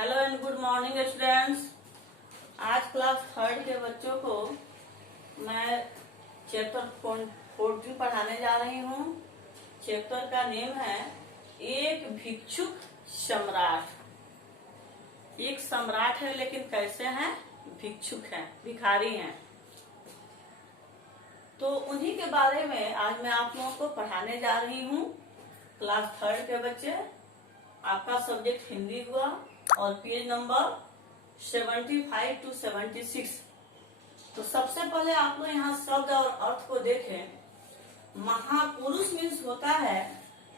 Hello and good morning students. आज class third के बच्चों को मैं चैप्टर 14 पढ़ाने जा रही हूँ। चैप्टर का नेम है एक भिक्षुक सम्राट। एक सम्राट है लेकिन कैसे हैं? भिक्षुक हैं, भिखारी हैं। तो उन्हीं के बारे में आज मैं आप लोगों को पढ़ाने जा रही हूँ। क्लास थर्ड के बच्चे, आपका सब्जेक्ट हिंदी हुआ और पेज नंबर 75 to 76। तो सबसे पहले आप लोग यहाँ शब्द और अर्थ को देखें। महापुरुष मीन्स होता है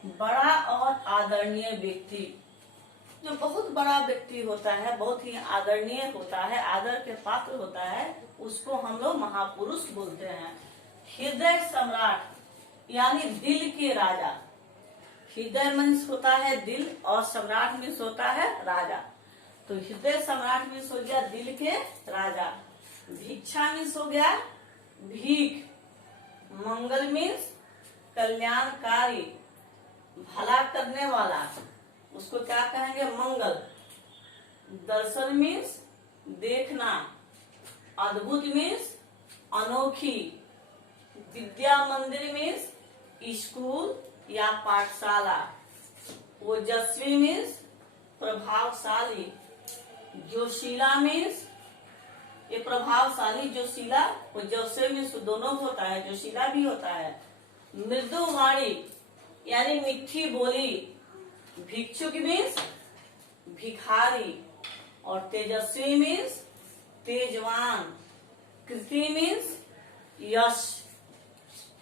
बड़ा और आदरणीय व्यक्ति। जो बहुत बड़ा व्यक्ति होता है, बहुत ही आदरणीय होता है, आदर के पात्र होता है, उसको हम लोग महापुरुष बोलते हैं। हृदय सम्राट यानी दिल के राजा। हृदय मीन्स होता है दिल और सम्राट मीन्स होता है राजा। तो हृदय सम्राट मीन्स हो गया दिल के राजा। भिक्षा मीन्स हो गया भीख। मंगल मीन्स कल्याणकारी, भला करने वाला, उसको क्या कहेंगे? मंगल। दर्शन मीन्स देखना। अद्भुत मीन्स अनोखी। विद्या मंदिर मीन्स स्कूल या पाठशाला। ओजस्वी मीन्स प्रभावशाली। जोशीला मीन्स ये प्रभावशाली, जोशीला, ओजस्वी मीन्स दोनों होता है, जोशीला भी होता है। मृदुवाणी यानी मीठी बोली। भिक्षुक मीन्स भिखारी और तेजस्वी मीन्स तेजवान। कृति मीन्स यश।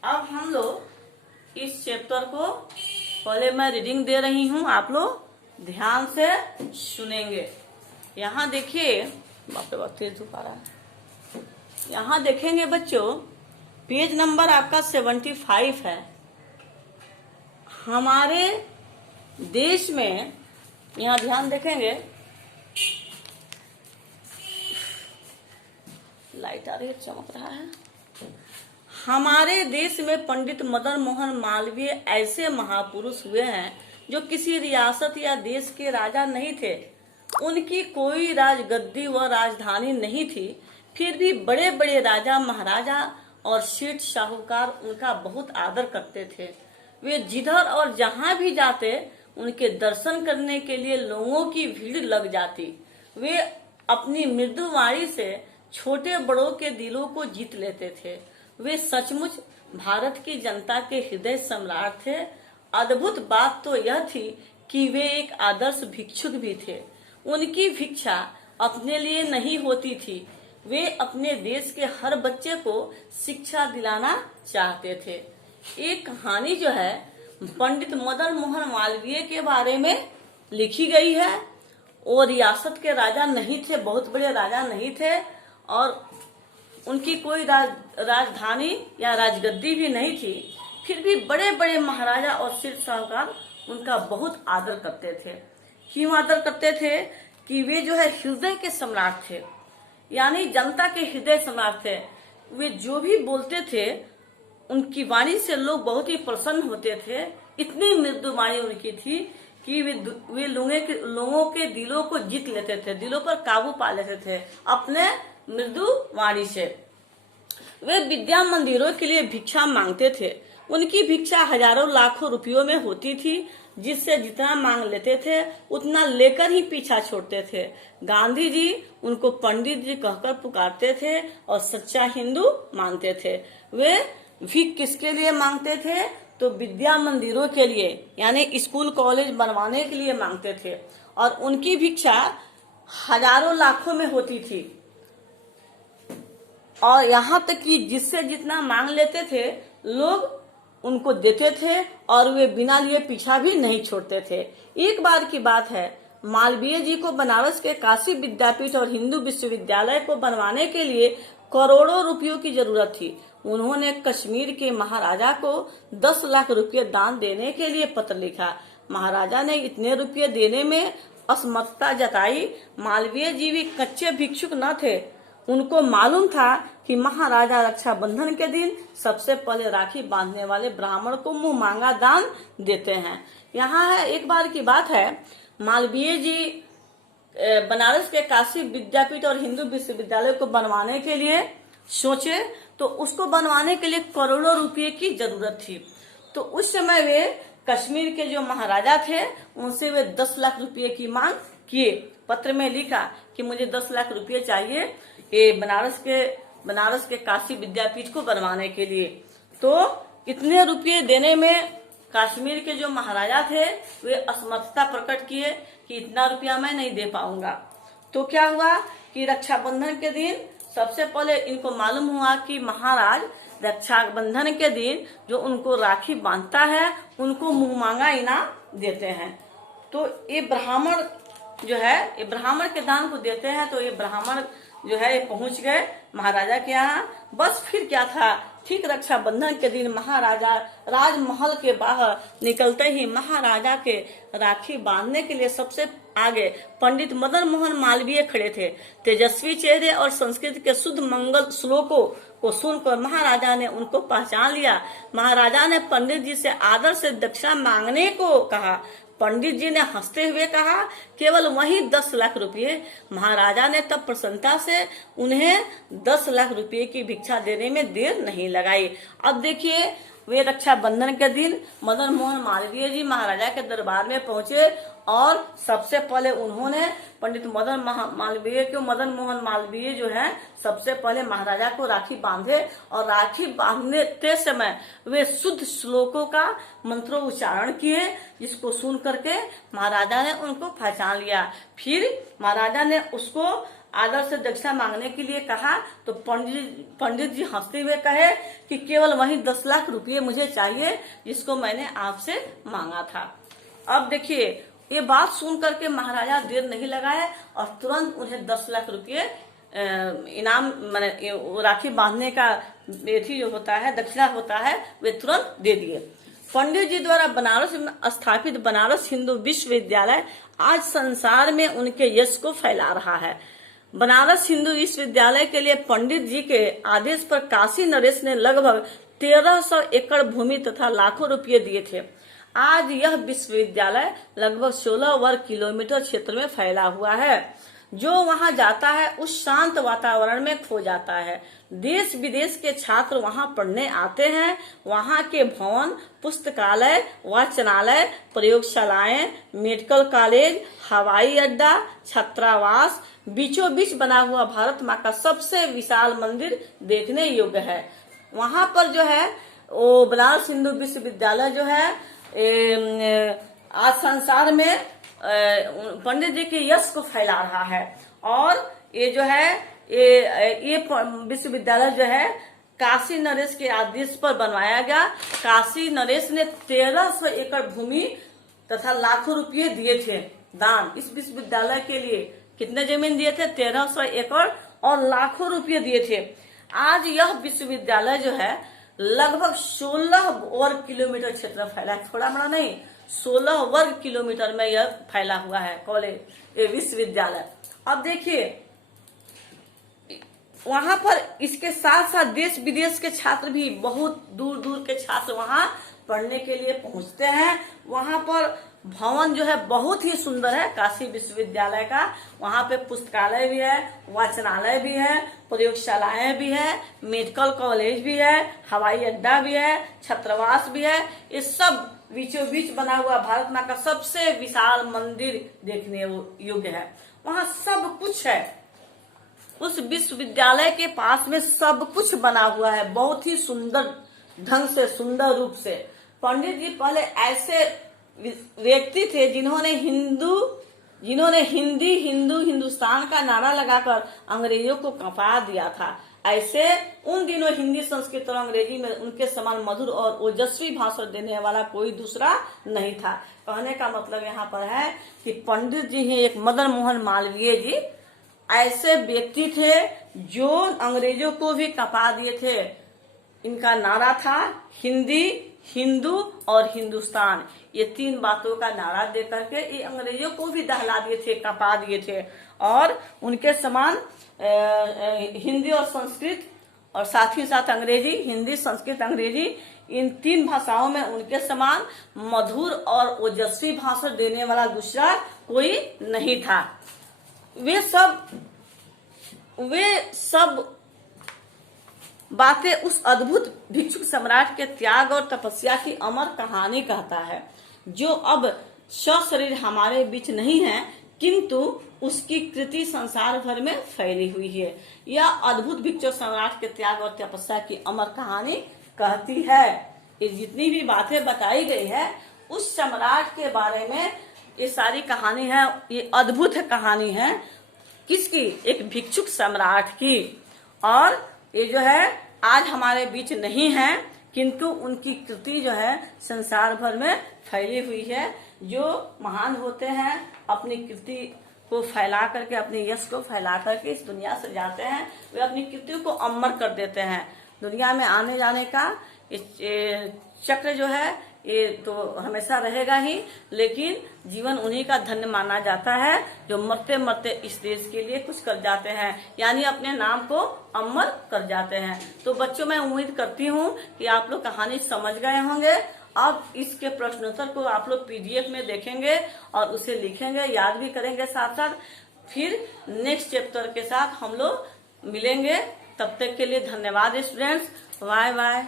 अब हम लोग इस चैप्टर को पहले मैं रीडिंग दे रही हूँ, आप लोग ध्यान से सुनेंगे। यहाँ देखिए, बाप रे बाप तेज धूप आ रहा है। यहाँ देखेंगे बच्चों, पेज नंबर आपका 75 है। हमारे देश में, यहाँ ध्यान देखेंगे, लाइट आ रही है, चमक रहा है। हमारे देश में पंडित मदन मोहन मालवीय ऐसे महापुरुष हुए हैं जो किसी रियासत या देश के राजा नहीं थे। उनकी कोई राजगद्दी व राजधानी नहीं थी, फिर भी बड़े बड़े राजा, महाराजा और सेठ साहूकार उनका बहुत आदर करते थे। वे जिधर और जहां भी जाते, उनके दर्शन करने के लिए लोगों की भीड़ लग जाती। वे अपनी मृदु वाणी से छोटे बड़ों के दिलों को जीत लेते थे। वे सचमुच भारत की जनता के हृदय सम्राट थे। अद्भुत बात तो यह थी कि वे एक आदर्श भिक्षुक भी थे। उनकी भिक्षा अपने लिए नहीं होती थी, वे अपने देश के हर बच्चे को शिक्षा दिलाना चाहते थे। एक कहानी जो है पंडित मदन मोहन मालवीय के बारे में लिखी गई है। वो रियासत के राजा नहीं थे, बहुत बड़े राजा नहीं थे और उनकी कोई राजधानी या राजगद्दी भी नहीं थी, फिर भी बड़े बड़े महाराजा और सेठ साहूकार उनका बहुत आदर करते थे। क्यों आदर करते थे? कि वे जो है हृदय के सम्राट थे, यानी जनता के हृदय सम्राट थे। वे जो भी बोलते थे, उनकी वाणी से लोग बहुत ही प्रसन्न होते थे। इतनी मृदु वाणी उनकी थी कि वे लोगों के दिलों को जीत लेते थे, दिलों पर काबू पा लेते थे अपने मृदु वाणी से। वे विद्या मंदिरों के लिए भिक्षा मांगते थे। उनकी भिक्षा हजारों लाखों रुपयों में होती थी, जिससे जितना मांग लेते थे उतना लेकर ही पीछा छोड़ते थे। गांधी जी उनको पंडित जी कहकर पुकारते थे और सच्चा हिंदू मानते थे। वे भिख किसके लिए मांगते थे? तो विद्या मंदिरों के लिए, यानी स्कूल कॉलेज बनवाने के लिए मांगते थे। और उनकी भिक्षा हजारों लाखों में होती थी और यहाँ तक कि जिससे जितना मांग लेते थे लोग उनको देते थे और वे बिना लिए पीछा भी नहीं छोड़ते थे। एक बार की बात है, मालवीय जी को बनारस के काशी विद्यापीठ और हिंदू विश्वविद्यालय को बनवाने के लिए करोड़ों रुपयों की जरूरत थी। उन्होंने कश्मीर के महाराजा को 10 लाख रुपये दान देने के लिए पत्र लिखा। महाराजा ने इतने रुपये देने में असमर्थता जताई। मालवीय जी भी कच्चे भिक्षुक न थे। उनको मालूम था कि महाराजा रक्षाबंधन के दिन सबसे पहले राखी बांधने वाले ब्राह्मण को मुंह मांगा दान देते हैं। यहाँ है, एक बार की बात है, मालवीय जी बनारस के काशी विद्यापीठ और हिंदू विश्वविद्यालय को बनवाने के लिए सोचे, तो उसको बनवाने के लिए करोड़ों रुपए की जरूरत थी। तो उस समय वे कश्मीर के जो महाराजा थे उनसे वे 10 लाख रुपए की मांग किए। पत्र में लिखा कि मुझे 10 लाख रुपए चाहिए ये बनारस के काशी विद्यापीठ को बनवाने के लिए। तो इतने रुपये देने में कश्मीर के जो महाराजा थे वे असमर्थता प्रकट किए कि इतना रुपया मैं नहीं दे पाऊंगा। तो क्या हुआ कि रक्षाबंधन के दिन सबसे पहले इनको मालूम हुआ कि महाराज रक्षाबंधन के दिन जो उनको राखी बांधता है उनको मुंह मांगा इनाम देते हैं। तो ये ब्राह्मण जो है ये ब्राह्मण के दान को देते हैं। तो ये ब्राह्मण जो है ये पहुंच गए महाराजा के यहाँ। बस फिर क्या था, ठीक रक्षाबंधन के दिन महाराजा राजमहल के बाहर निकलते ही महाराजा के राखी बांधने के लिए सबसे आगे पंडित मदन मोहन मालवीय खड़े थे। तेजस्वी चेहरे और संस्कृत के शुद्ध मंगल श्लोकों को सुनकर महाराजा ने उनको पहचान लिया। महाराजा ने पंडित जी से आदर से दक्षिणा मांगने को कहा। पंडित जी ने हंसते हुए कहा, केवल वही 10 लाख रुपये। महाराजा ने तब प्रसन्नता से उन्हें 10 लाख रुपये की भिक्षा देने में देर नहीं लगाई। अब देखिए, वे रक्षाबंधन के दिन मदन मोहन मालवीय जी महाराजा के दरबार में पहुंचे और सबसे पहले उन्होंने पंडित मदन मोहन मालवीय जो है सबसे पहले महाराजा को राखी बांधे और राखी बांधते समय वे शुद्ध श्लोकों का मंत्रोच्चारण किए, जिसको सुन करके महाराजा ने उनको पहचान लिया। फिर महाराजा ने उसको आदर से दक्षिणा मांगने के लिए कहा। तो पंडित जी हंसते हुए कहे कि केवल वही 10 लाख रुपये मुझे चाहिए जिसको मैंने आपसे मांगा था। अब देखिए, ये बात सुन करके महाराजा देर नहीं लगाए और तुरंत उन्हें 10 लाख रुपये इनाम माने राखी बांधने का बेथी जो होता है दक्षिणा होता है वे तुरंत दे दिए। पंडित जी द्वारा बनारस में स्थापित बनारस हिंदू विश्वविद्यालय आज संसार में उनके यश को फैला रहा है। बनारस हिंदू विश्वविद्यालय के लिए पंडित जी के आदेश पर काशी नरेश ने लगभग 1300 एकड़ भूमि तथा लाखों रुपये दिए थे। आज यह विश्वविद्यालय लगभग 16 वर्ग किलोमीटर क्षेत्र में फैला हुआ है। जो वहां जाता है उस शांत वातावरण में खो जाता है। देश विदेश के छात्र वहां पढ़ने आते हैं। वहां के भवन, पुस्तकालय, वाचनालय, प्रयोगशालाएं, मेडिकल कॉलेज, हवाई अड्डा, छात्रावास, बीचों बीच बना हुआ भारत माँ का सबसे विशाल मंदिर देखने योग्य है। वहां पर जो है वो बनारस हिंदू विश्वविद्यालय जो है आज संसार में पंडित जी के यश को फैला रहा है। और ये जो है ये विश्वविद्यालय जो है काशी नरेश के आदेश पर बनवाया गया। काशी नरेश ने 1300 एकड़ भूमि तथा लाखों रुपये दिए थे दान। इस विश्वविद्यालय के लिए कितने जमीन दिए थे? 1300 एकड़ और लाखों रुपये दिए थे। आज यह विश्वविद्यालय जो है लगभग 16 वर्ग किलोमीटर क्षेत्र में फैला है, थोड़ा बड़ा नहीं, 16 वर्ग किलोमीटर में यह फैला हुआ है कॉलेज ये विश्वविद्यालय। अब देखिए, वहां पर इसके साथ साथ देश विदेश के छात्र भी, बहुत दूर दूर के छात्र वहां पढ़ने के लिए पहुंचते हैं। वहां पर भवन जो है बहुत ही सुंदर है काशी विश्वविद्यालय का। वहां पे पुस्तकालय भी है, वाचनालय भी है, प्रयोगशालाएं भी है, मेडिकल कॉलेज भी है, हवाई अड्डा भी है, छात्रावास भी है। ये सब बीचों बीच बना हुआ भारत माँ का सबसे विशाल मंदिर देखने योग्य है। वहाँ सब कुछ है। उस विश्वविद्यालय के पास में सब कुछ बना हुआ है बहुत ही सुंदर ढंग से, सुंदर रूप से। पंडित जी पहले ऐसे व्यक्ति थे जिन्होंने हिंदी हिंदू हिंदुस्तान का नारा लगाकर अंग्रेजों को कंपा दिया था। ऐसे उन दिनों हिंदी, संस्कृत और अंग्रेजी में उनके समान मधुर और ओजस्वी भाषण देने वाला कोई दूसरा नहीं था। कहने का मतलब यहाँ पर है कि पंडित जी ही एक मदन मोहन मालवीय जी ऐसे व्यक्ति थे जो अंग्रेजों को भी कंपा दिए थे। इनका नारा था हिंदी, हिंदू और हिंदुस्तान। ये 3 बातों का नारा दे करके ये अंग्रेजों को भी दहला दिए थे, कंपा दिए थे। और उनके समान हिंदी और संस्कृत और साथ ही साथ अंग्रेजी, हिंदी, संस्कृत, अंग्रेजी, इन 3 भाषाओं में उनके समान मधुर और ओजस्वी भाषण देने वाला दूसरा कोई नहीं था। वे सब बातें उस अद्भुत भिक्षुक सम्राट के त्याग और तपस्या की अमर कहानी कहता है, जो अब सशरीर हमारे बीच नहीं है, किंतु उसकी कृति संसार भर में फैली हुई है। यह अद्भुत भिक्षुक सम्राट के त्याग और तपस्या की अमर कहानी कहती है। ये जितनी भी बातें बताई गई है उस सम्राट के बारे में ये सारी कहानी है। ये अद्भुत कहानी है किसकी? एक भिक्षुक सम्राट की। और ये जो है आज हमारे बीच नहीं है, किंतु उनकी कृति जो है संसार भर में फैली हुई है। जो महान होते हैं अपनी कृति को फैला करके, अपने यश को फैला करके इस दुनिया से जाते हैं, वे अपनी कृति को अमर कर देते हैं। दुनिया में आने जाने का चक्र जो है ये तो हमेशा रहेगा ही, लेकिन जीवन उन्हीं का धन्य माना जाता है जो मरते मरते इस देश के लिए कुछ कर जाते हैं, यानी अपने नाम को अमर कर जाते हैं। तो बच्चों, मैं उम्मीद करती हूँ कि आप लोग कहानी समझ गए होंगे। अब इसके प्रश्नोत्तर को आप लोग पीडीएफ में देखेंगे और उसे लिखेंगे, याद भी करेंगे साथ साथ। फिर नेक्स्ट चैप्टर के साथ हम लोग मिलेंगे। तब तक के लिए धन्यवाद स्टूडेंट्स। Bye bye.